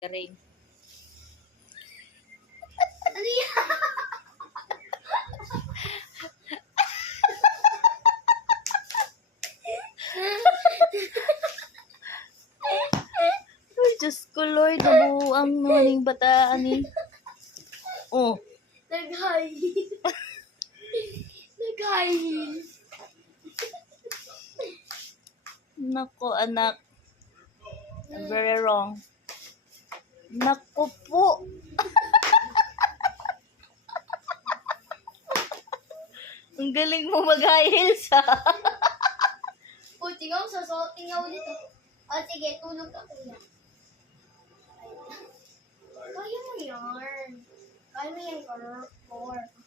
Garing. Ano yan? Ay, Diyos ko, Lord. Nabuang naman bataan eh. Oh, Nag-high heel. Nag-high heel. nako anak. Very wrong. Nako po. Ang galing mo mag-high heels ha. O, tingaw, sasuotin nga ulit oh. O, sige, tulog ka kuya. Kaya mo yan. Kaya mo yan, girl.